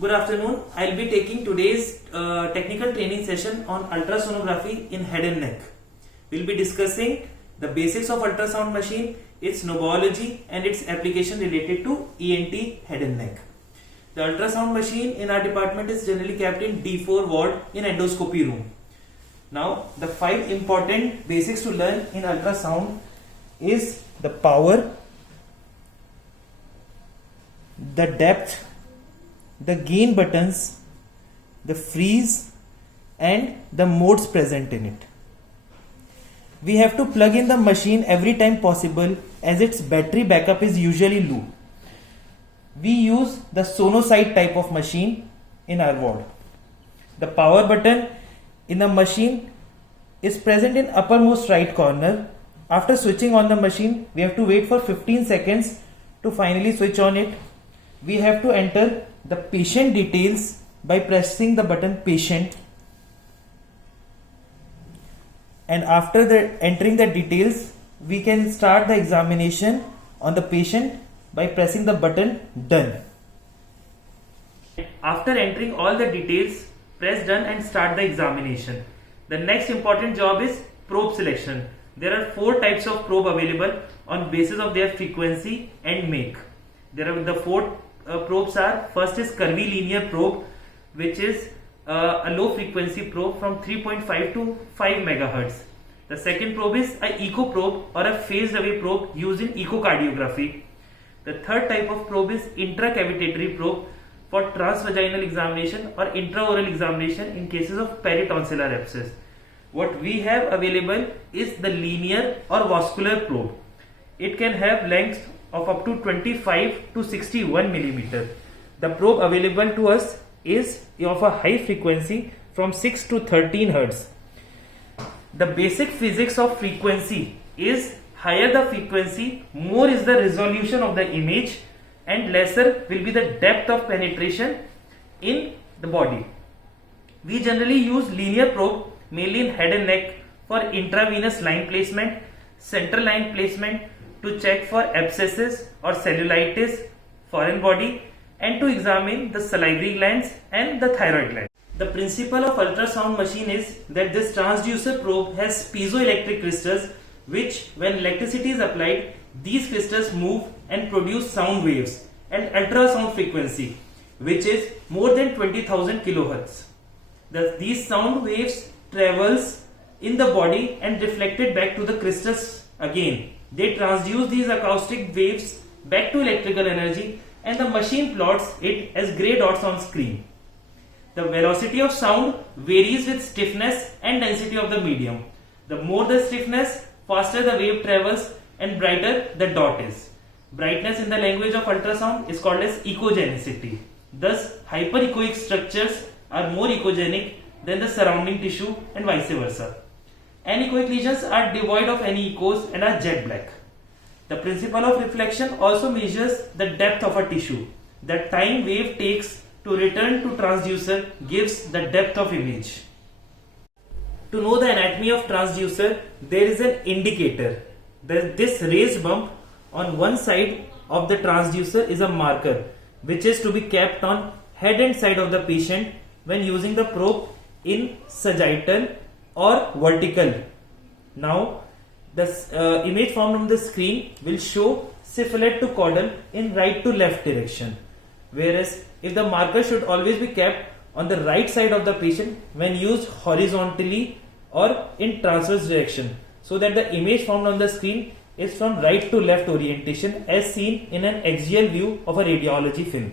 Good afternoon. I'll be taking today's technical training session on ultrasonography in head and neck. We'll be discussing the basics of ultrasound machine, its knowledge and its application related to ENT head and neck. The ultrasound machine in our department is generally kept in D4 ward in endoscopy room. Now the 5 important basics to learn in ultrasound is the power, the depth, the gain buttons, the freeze and the modes present in it. We have to plug in the machine every time possible as its battery backup is usually low. We use the Sonosite type of machine in our ward. The power button in the machine is present in uppermost right corner. After switching on the machine, we have to wait for 15 seconds to finally switch on it. We have to enter the patient details by pressing the button patient, and after entering the details we can start the examination on the patient by pressing the button done. After entering all the details, press done and start the examination. The next important job is probe selection. There are 4 types of probe available on basis of their frequency and make. The 4 probes are: first is curvy linear probe, which is a low frequency probe from 3.5 to 5 megahertz. The second probe is a echo probe or a phased away probe used in echocardiography. The third type of probe is intracavitary probe for transvaginal examination or intraoral examination in cases of peritonsillar abscess. What we have available is the linear or vascular probe. It can have lengths of up to 25 to 61 millimeter. The probe available to us is of a high frequency from 6 to 13 Hz. The basic physics of frequency is higher the frequency, more is the resolution of the image and lesser will be the depth of penetration in the body. We generally use linear probe mainly in head and neck for intravenous line placement, central line placement, to check for abscesses or cellulitis, foreign body, and to examine the salivary glands and the thyroid gland. The principle of ultrasound machine is that this transducer probe has piezoelectric crystals which, when electricity is applied, these crystals move and produce sound waves and ultrasound frequency, which is more than 20,000 kilohertz. Thus, these sound waves travels in the body and reflected back to the crystals again. They transduce these acoustic waves back to electrical energy and the machine plots it as grey dots on screen. The velocity of sound varies with stiffness and density of the medium. The more the stiffness, faster the wave travels and brighter the dot is. Brightness in the language of ultrasound is called as echogenicity. Thus, hyperechoic structures are more echogenic than the surrounding tissue and vice versa. Anechoic lesions are devoid of any echoes and are jet black. The principle of reflection also measures the depth of a tissue. The time wave takes to return to transducer gives the depth of image. To know the anatomy of transducer, there is an indicator. This raised bump on one side of the transducer is a marker which is to be kept on head and side of the patient when using the probe in sagittal or vertical. Now the image formed on the screen will show cephalad to caudal in right to left direction, whereas if the marker should always be kept on the right side of the patient when used horizontally or in transverse direction, so that the image formed on the screen is from right to left orientation as seen in an axial view of a radiology film.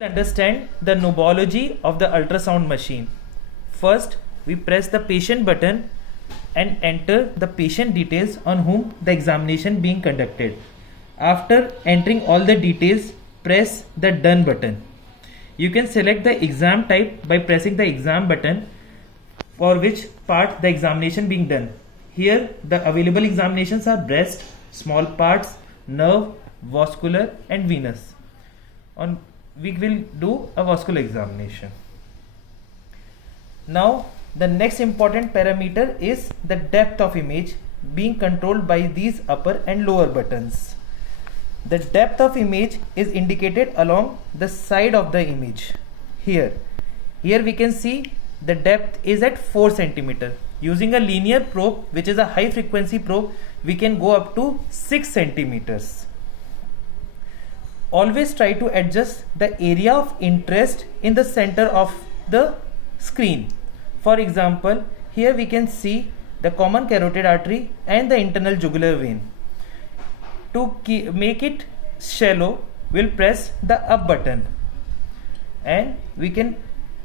Understand the knobology of the ultrasound machine. First, we press the patient button and enter the patient details on whom the examination being conducted. After entering all the details, press the done button. You can select the exam type by pressing the exam button for which part the examination being done. Here the available examinations are breast, small parts, nerve, vascular and venous. We will do a vascular examination. Now the next important parameter is the depth of image being controlled by these upper and lower buttons. The depth of image is indicated along the side of the image. here. Here we can see the depth is at 4 centimeter. Using a linear probe, which is a high frequency probe, we can go up to 6 centimeters. Always try to adjust the area of interest in the center of the screen. For example, here we can see the common carotid artery and the internal jugular vein. To make it shallow, we'll press the up button, and we can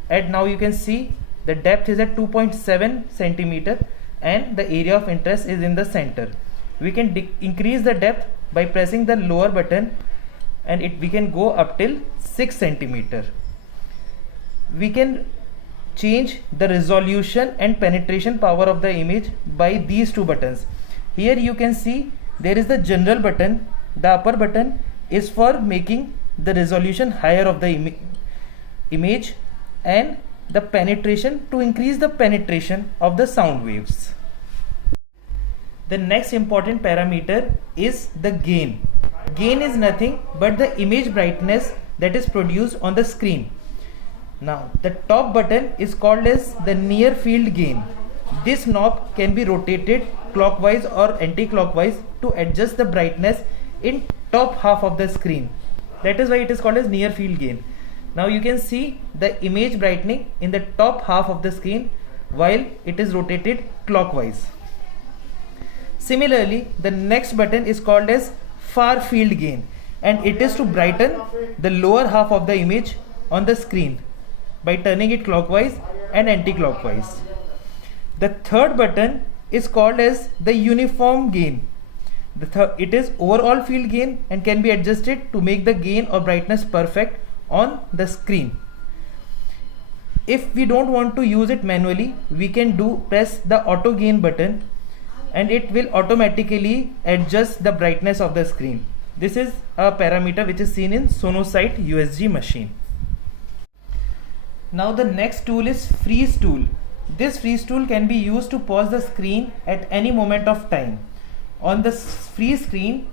add. Now you can see the depth is at 2.7 centimeter and the area of interest is in the center. We can increase the depth by pressing the lower button, and we can go up till 6 centimeter. We can change the resolution and penetration power of the image by these two buttons. Here you can see there is the general button. The upper button is for making the resolution higher of the image, and the penetration to increase the penetration of the sound waves. The next important parameter is the gain. Gain is nothing but the image brightness that is produced on the screen. Now the top button is called as the near field gain. This knob can be rotated clockwise or anti-clockwise to adjust the brightness in top half of the screen. That is why it is called as near field gain. Now you can see the image brightening in the top half of the screen while it is rotated clockwise. Similarly, the next button is called as far field gain, and it is to brighten the lower half of the image on the screen by turning it clockwise and anti-clockwise. The third button is called as the uniform gain. It is overall field gain and can be adjusted to make the gain or brightness perfect on the screen. If we don't want to use it manually, we can press the auto gain button, and it will automatically adjust the brightness of the screen. This is a parameter which is seen in Sonosite USG machine. Now the next tool is freeze tool. This freeze tool can be used to pause the screen at any moment of time. On the freeze screen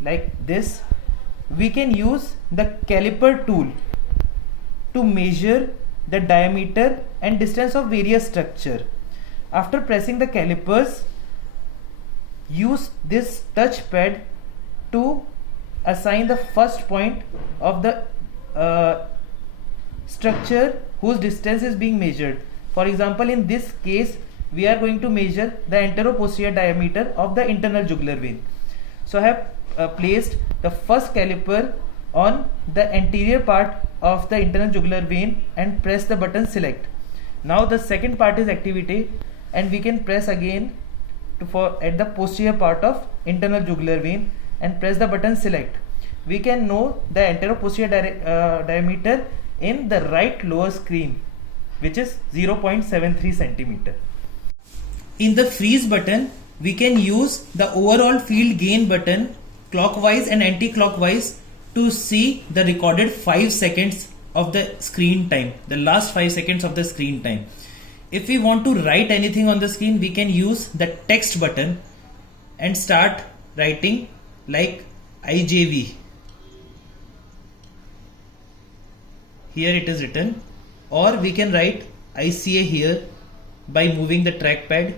like this, we can use the caliper tool to measure the diameter and distance of various structure. After pressing the calipers, use this touchpad to assign the first point of the structure whose distance is being measured. For example, in this case, we are going to measure the anteroposterior diameter of the internal jugular vein. So I have placed the first caliper on the anterior part of the internal jugular vein and press the button select. Now the second part is activated, and we can press again at the posterior part of internal jugular vein and press the button select. We can know the anteroposterior diameter in the right lower screen, which is 0.73 centimeter. In the freeze button, we can use the overall field gain button clockwise and anti-clockwise to see the recorded 5 seconds of the screen time, the last 5 seconds of the screen time. If we want to write anything on the screen, we can use the text button and start writing like IJV. Here it is written, or we can write ICA here by moving the trackpad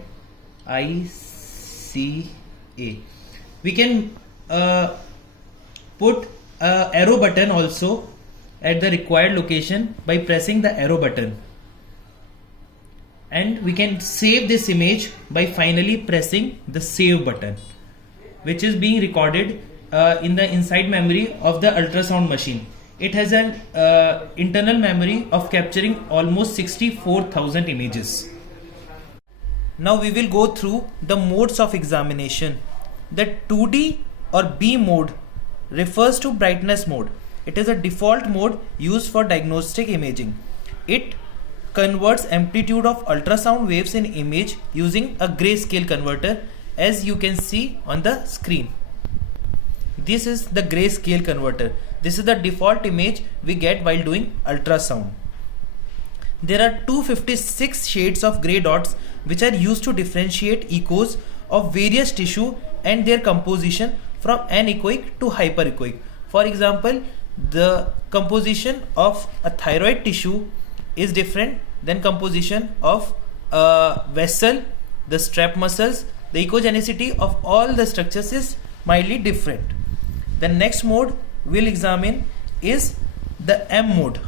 ICA. We can put an arrow button also at the required location by pressing the arrow button, and we can save this image by finally pressing the save button, which is being recorded in the inside memory of the ultrasound machine. It has an internal memory of capturing almost 64,000 images. Now we will go through the modes of examination. The 2D or B mode refers to brightness mode. It is a default mode used for diagnostic imaging. It converts amplitude of ultrasound waves in image using a grayscale converter, as you can see on the screen. This is the grayscale converter. This is the default image we get while doing ultrasound. There are 256 shades of grey dots which are used to differentiate echoes of various tissue and their composition from anechoic to hyperechoic. For example, the composition of a thyroid tissue is different than composition of a vessel, the strap muscles. The echogenicity of all the structures is mildly different. The next mode we'll examine is the M mode.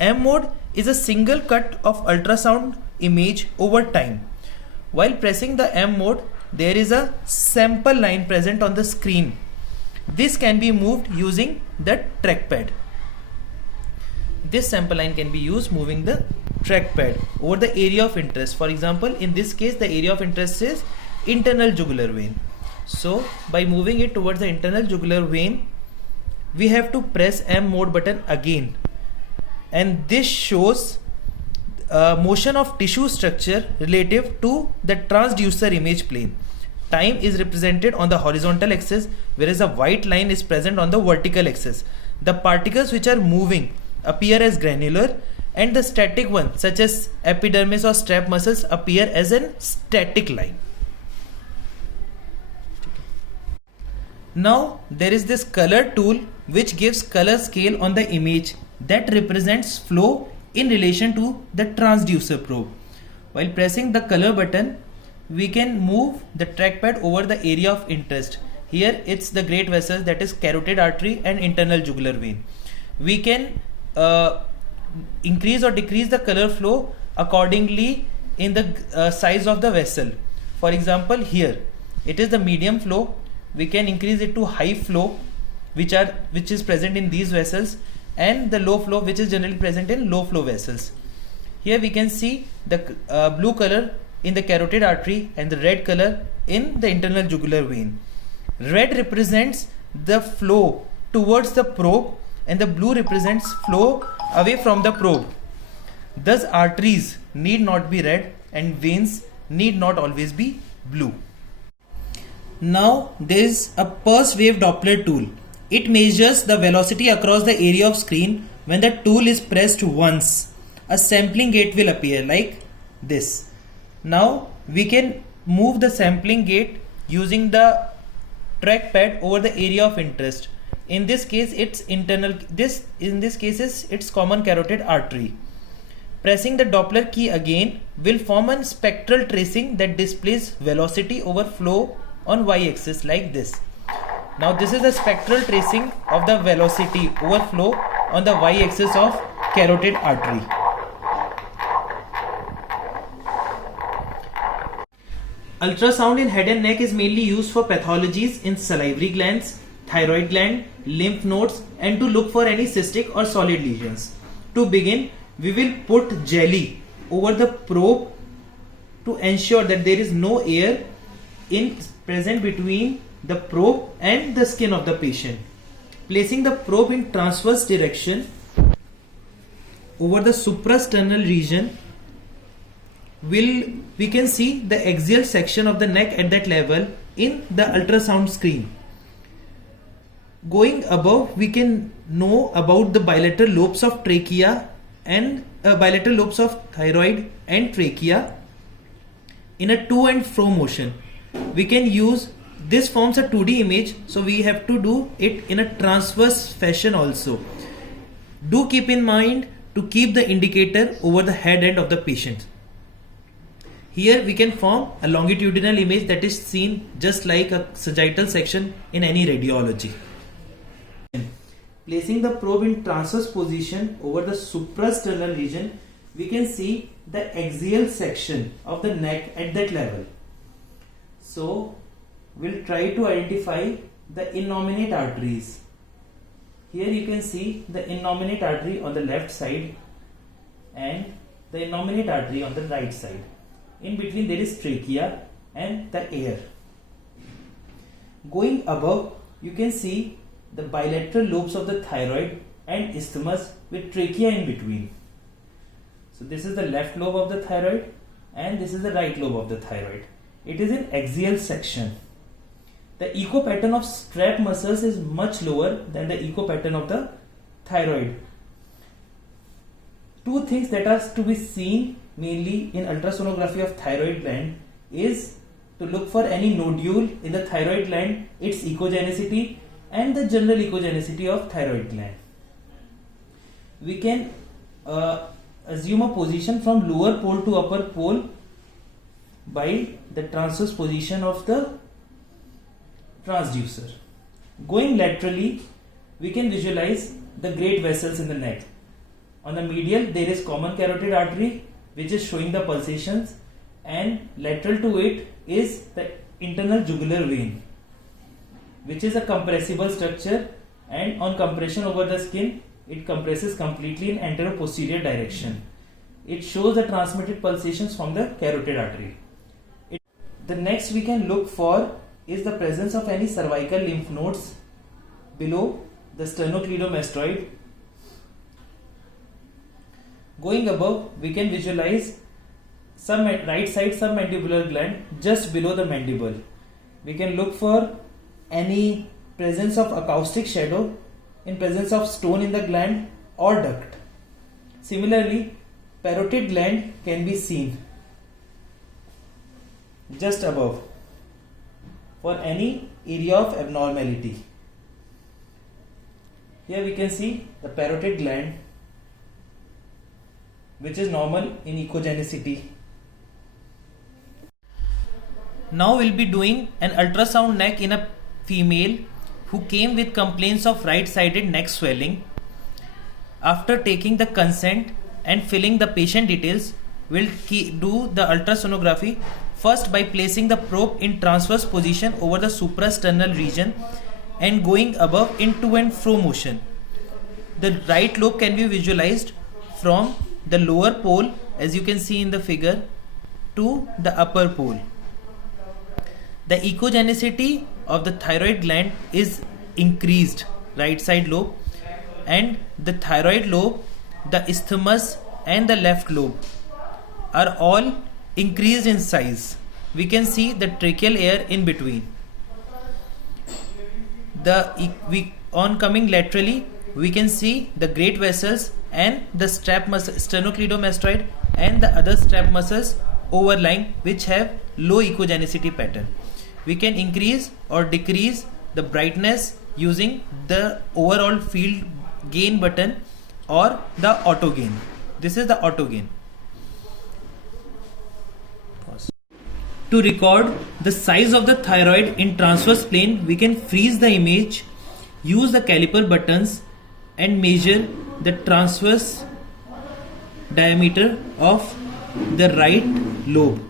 M mode is a single cut of ultrasound image over time. While pressing the M mode, there is a sample line present on the screen. This can be moved using the trackpad. This sample line can be used moving the trackpad over the area of interest. For example, in this case, the area of interest is internal jugular vein. So, by moving it towards the internal jugular vein, we have to press M mode button again. And this shows motion of tissue structure relative to the transducer image plane. Time is represented on the horizontal axis, whereas a white line is present on the vertical axis. The particles which are moving appear as granular, and the static ones such as epidermis or strap muscles appear as a static line. Now there is this color tool which gives color scale on the image that represents flow in relation to the transducer probe. While pressing the color button, we can move the trackpad over the area of interest. Here it's the great vessels, that is carotid artery and internal jugular vein. We can increase or decrease the color flow accordingly in the size of the vessel. For example, here it is the medium flow. We can increase it to high flow, which is present in these vessels, and the low flow, which is generally present in low flow vessels. Here we can see the blue color in the carotid artery and the red color in the internal jugular vein. Red represents the flow towards the probe and the blue represents flow away from the probe. Thus arteries need not be red and veins need not always be blue. Now there is a pulse wave Doppler tool. It measures the velocity across the area of screen. When the tool is pressed once, a sampling gate will appear like this. Now we can move the sampling gate using the trackpad over the area of interest. In this case it's internal, in this case is its common carotid artery. Pressing the Doppler key again will form a spectral tracing that displays velocity over flow on y-axis like this. Now this is the spectral tracing of the velocity over flow on the y-axis of carotid artery. Ultrasound in head and neck is mainly used for pathologies in salivary glands, thyroid gland, lymph nodes, and to look for any cystic or solid lesions. To begin, we will put jelly over the probe to ensure that there is no air present between the probe and the skin of the patient. Placing the probe in transverse direction over the suprasternal region, we can see the axial section of the neck at that level in the ultrasound screen. Going above, we can know about the bilateral lobes of trachea and bilateral lobes of thyroid and trachea in a to and fro motion. We can use this forms a 2D image, so we have to do it in a transverse fashion also. Do keep in mind to keep the indicator over the head end of the patient. Here we can form a longitudinal image that is seen just like a sagittal section in any radiology. Placing the probe in transverse position over the suprasternal region, we can see the axial section of the neck at that level. So we'll try to identify the innominate arteries. Here you can see the innominate artery on the left side and the innominate artery on the right side. In between there is trachea and the air. Going above, you can see the bilateral lobes of the thyroid and isthmus with trachea in between. So this is the left lobe of the thyroid and this is the right lobe of the thyroid. It is in axial section. The echo pattern of strap muscles is much lower than the echo pattern of the thyroid. Two things that are to be seen mainly in ultrasonography of thyroid gland is to look for any nodule in the thyroid gland, its echogenicity and the general echogenicity of thyroid gland. we can assume a position from lower pole to upper pole by the transverse position of the transducer. Going laterally, we can visualize the great vessels in the neck. On the medial, there is common carotid artery which is showing the pulsations, and lateral to it is the internal jugular vein, which is a compressible structure, and on compression over the skin, it compresses completely in anterior-posterior direction. It shows the transmitted pulsations from the carotid artery. The next we can look for is the presence of any cervical lymph nodes below the sternocleidomastoid. Going above, we can visualize some right side submandibular gland just below the mandible. We can look for any presence of acoustic shadow in presence of stone in the gland or duct. Similarly, parotid gland can be seen just above for any area of abnormality. Here we can see the parotid gland, which is normal in echogenicity. Now we'll be doing an ultrasound neck in a female who came with complaints of right-sided neck swelling. After taking the consent and filling the patient details, we'll do the ultrasonography first by placing the probe in transverse position over the suprasternal region and going above in to and fro motion. The right lobe can be visualized from the lower pole, as you can see in the figure, to the upper pole. The echogenicity of the thyroid gland is increased, right side lobe, and the thyroid lobe, the isthmus and the left lobe are all increased in size. We can see the tracheal air in between. On coming laterally, we can see the great vessels and the strap muscle, sternocleidomastoid, and the other strap muscles overlying, which have low echogenicity pattern. We can increase or decrease the brightness using the overall field gain button or the auto gain. This is the auto gain. Pause. To record the size of the thyroid in transverse plane, we can freeze the image, use the caliper buttons and measure the transverse diameter of the right lobe,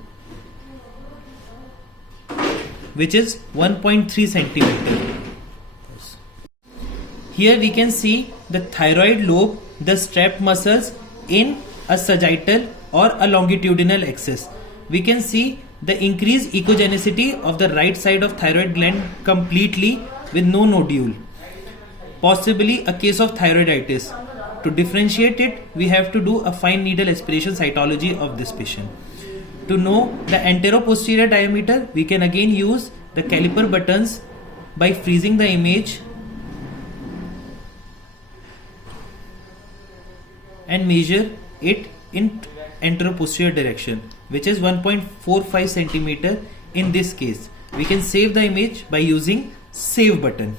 which is 1.3 centimeter. Here we can see the thyroid lobe, the strap muscles in a sagittal or a longitudinal axis. We can see the increased echogenicity of the right side of thyroid gland completely with no nodule, possibly a case of thyroiditis. To differentiate it, we have to do a fine needle aspiration cytology of this patient. To know the anteroposterior diameter, we can again use the caliper buttons by freezing the image and measure it in anteroposterior direction, which is 1.45 centimeter in this case. We can save the image by using save button.